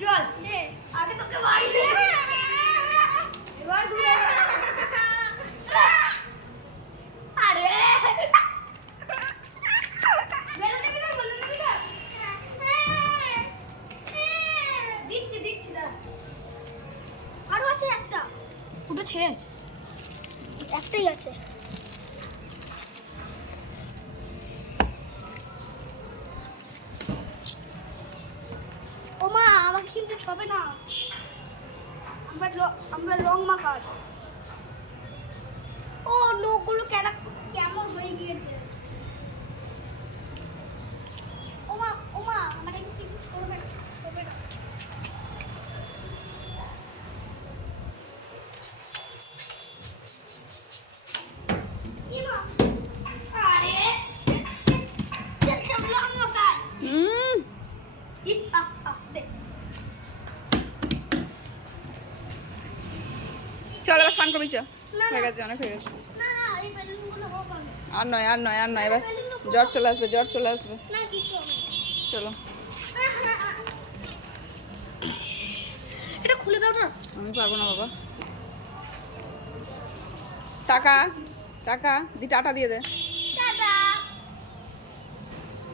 চল আগে তোকে বাড়ি দে এবার দূরে আরে দিচ্ছি দাঁড়া আরো আছে একটা ওটা শেষ একটাই আছে ও মা আমার কিন্তু ছবে না আমরা রং মাখার ও লোকগুলো কেমন হয়ে গিয়েছে ও মা আমার কিন্তু ছবে না চল এবার স্নান করবি, হয়ে গেছে, অনেক হয়ে গেছে। আর নয় এবার জ্বর চলে আসবে চলো এটা খুলে দাও না আমি পারবো না বাবা। টাকা দি টাটা দিয়ে দে।